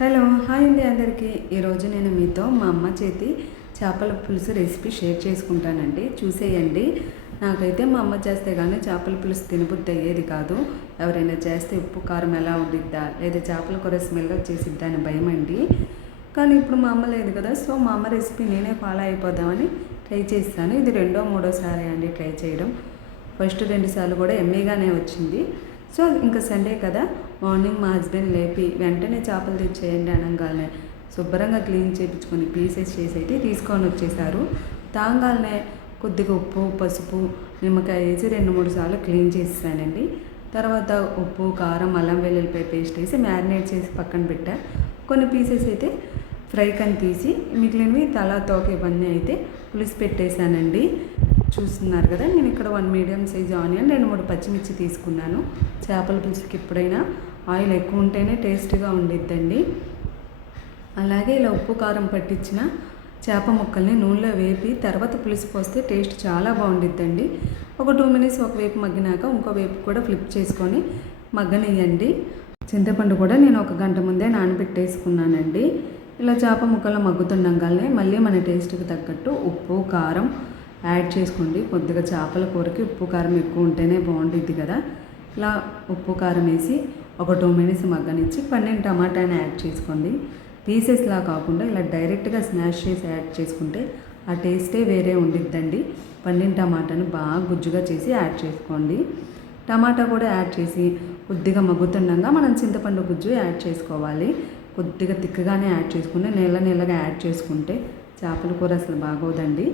Hello hi అండి అందరికీ. ఈరోజు నేను మీతో మా అమ్మ చేతి చేపల పులుసు రెసిపీ షేర్ చేసుకుంటానండి. చూసేయండి. నాకైతే మా అమ్మ చేస్తే కానీ చేపల పులుసు తినబుద్ధి అయ్యేది కాదు. ఎవరైనా చేస్తే ఉప్పు కారం ఎలా ఉండిద్దా? లేదా చేపల కూర స్మెల్ వచ్చేసిద్దా అని భయం అండి. కానీ ఇప్పుడు మా అమ్మ లేదు కదా సో మా అమ్మ రెసిపీ నేనే ఫాలో అయిపోదామని ట్రై చేస్తాను. ఇది రెండో మూడోసారి అండి ట్రై చేయడం. ఫస్ట్ రెండు సార్లు కూడా ఎమ్మీగానే వచ్చింది. సో ఇంకా సండే కదా మార్నింగ్ మా హస్బెండ్ లేపి వెంటనే చేపలు తెచ్చేయండి అనగానే శుభ్రంగా క్లీన్ చేయించుకొని పీసెస్ చేసి అయితే తీసుకొని వచ్చేసారు. తాగానే కొద్దిగా ఉప్పు పసుపు నిమ్మకాయ వేసి రెండు మూడు సార్లు క్లీన్ చేసేసానండి. తర్వాత ఉప్పు కారం అల్లం వెల్లుల్లిపాయ పేస్ట్ వేసి మ్యారినేట్ చేసి పక్కన పెట్టా. కొన్ని పీసెస్ అయితే ఫ్రై కని తీసి మిగిలినవి తల తోక ఇవన్నీ అయితే పులిసి పెట్టేశానండి చూస్తున్నారు కదా నేను ఇక్కడ వన్ మీడియం సైజ్ ఆనియన్ రెండు మూడు పచ్చిమిర్చి తీసుకున్నాను. చేపల పులుసుకి ఎప్పుడైనా ఆయిల్ ఎక్కువ ఉంటేనే టేస్ట్గా ఉండిద్దండి. అలాగే ఇలా ఉప్పు కారం పట్టించిన చేప ముక్కల్ని నూనెలో వేపి తర్వాత పులుసు పోస్తే టేస్ట్ చాలా బాగుండిద్దండి. ఒక టూ మినిట్స్ ఒక వైపు మగ్గినాక ఇంకో వైపు కూడా ఫ్లిప్ చేసుకొని మగ్గనియండి చింతపండు కూడా నేను ఒక గంట ముందే నానబెట్టేసుకున్నానండి. ఇలా చేప ముక్కలు మగ్గుతుండగానే మళ్ళీ మన టేస్ట్కి తగ్గట్టు ఉప్పు కారం యాడ్ చేసుకోండి. కొద్దిగా చేపల కూరకి ఉప్పు కారం ఎక్కువ ఉంటేనే బాగుంటుంది కదా. ఇలా ఉప్పు కారం వేసి ఒక టూ మినిట్స్ మగ్గనిచ్చి పన్నెండు టమాటాని యాడ్ చేసుకోండి. పీసెస్లా కాకుండా ఇలా డైరెక్ట్గా స్మాష్ చేసి యాడ్ చేసుకుంటే ఆ టేస్టే వేరే ఉండిద్దండి. పన్నెండు టమాటాను బాగా గుజ్జుగా చేసి యాడ్ చేసుకోండి. టమాటా కూడా యాడ్ చేసి కొద్దిగా మగ్గుతుండగా మనం చింతపండు గుజ్జు యాడ్ చేసుకోవాలి. కొద్దిగా తిక్కగానే యాడ్ చేసుకుంటే నెల నెలగా యాడ్ చేసుకుంటే చేపల కూర అసలు బాగోదండి.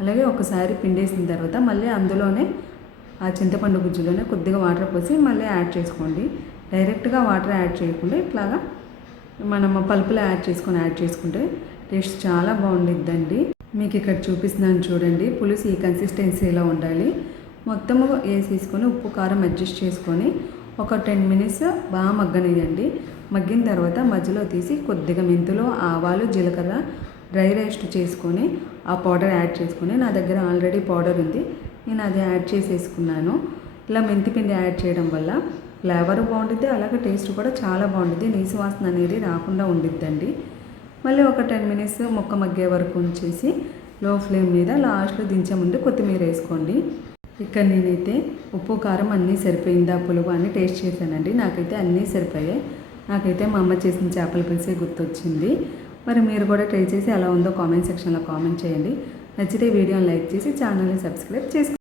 అలాగే ఒకసారి పిండేసిన తర్వాత మళ్ళీ అందులోనే ఆ చింతపండు గుజ్జులోనే కొద్దిగా వాటర్ పోసి మళ్ళీ యాడ్ చేసుకోండి. డైరెక్ట్గా వాటర్ యాడ్ చేయకుండా ఇట్లాగా మనం పలుపులో యాడ్ చేసుకొని యాడ్ చేసుకుంటే టేస్ట్ చాలా బాగుండిద్దండి. మీకు ఇక్కడ చూపిస్తున్నాను చూడండి. పులుసు ఈ కన్సిస్టెన్సీలో ఉండాలి? మొత్తము వేసేసుకొని ఉప్పు కారం అడ్జస్ట్ చేసుకొని ఒక టెన్ మినిట్స్ బాగా మగ్గనియండి మగ్గిన తర్వాత మధ్యలో తీసి కొద్దిగా మెంతులు ఆవాలు జీలకర్ర డ్రై రోస్ట్ చేసుకొని ఆ పౌడర్ యాడ్ చేసుకుని నా దగ్గర ఆల్రెడీ పౌడర్ ఉంది. నేను అది యాడ్ చేసేసుకున్నాను. ఇలా మెంతి పిండి యాడ్ చేయడం వల్ల ఫ్లేవర్ బాగుంటుంది అలాగే టేస్ట్ కూడా చాలా బాగుంటుంది నీసు వాసన అనేది రాకుండా ఉండిద్దండి. మళ్ళీ ఒక టెన్ మినిట్స్ మొక్క మగ్గే వరకు ఉంచేసి లో ఫ్లేమ్ మీద లాస్ట్లో దించే ముందు కొత్తిమీర వేసుకోండి. ఇక్కడ నేనైతే ఉప్పు కారం అన్నీ సరిపోయిందా పులుగు అన్నీ టేస్ట్ చేశానండి. నాకైతే అన్నీ సరిపోయాయి. నాకైతే మా అమ్మ చేసిన చేపల పులుసే గుర్తొచ్చింది. మరి మీరు కూడా ట్రై చేసి ఎలా ఉందో కామెంట్ సెక్షన్లో కామెంట్ చేయండి. నచ్చితే వీడియోని లైక్ చేసి ఛానల్ని సబ్స్క్రైబ్ చేసుకోండి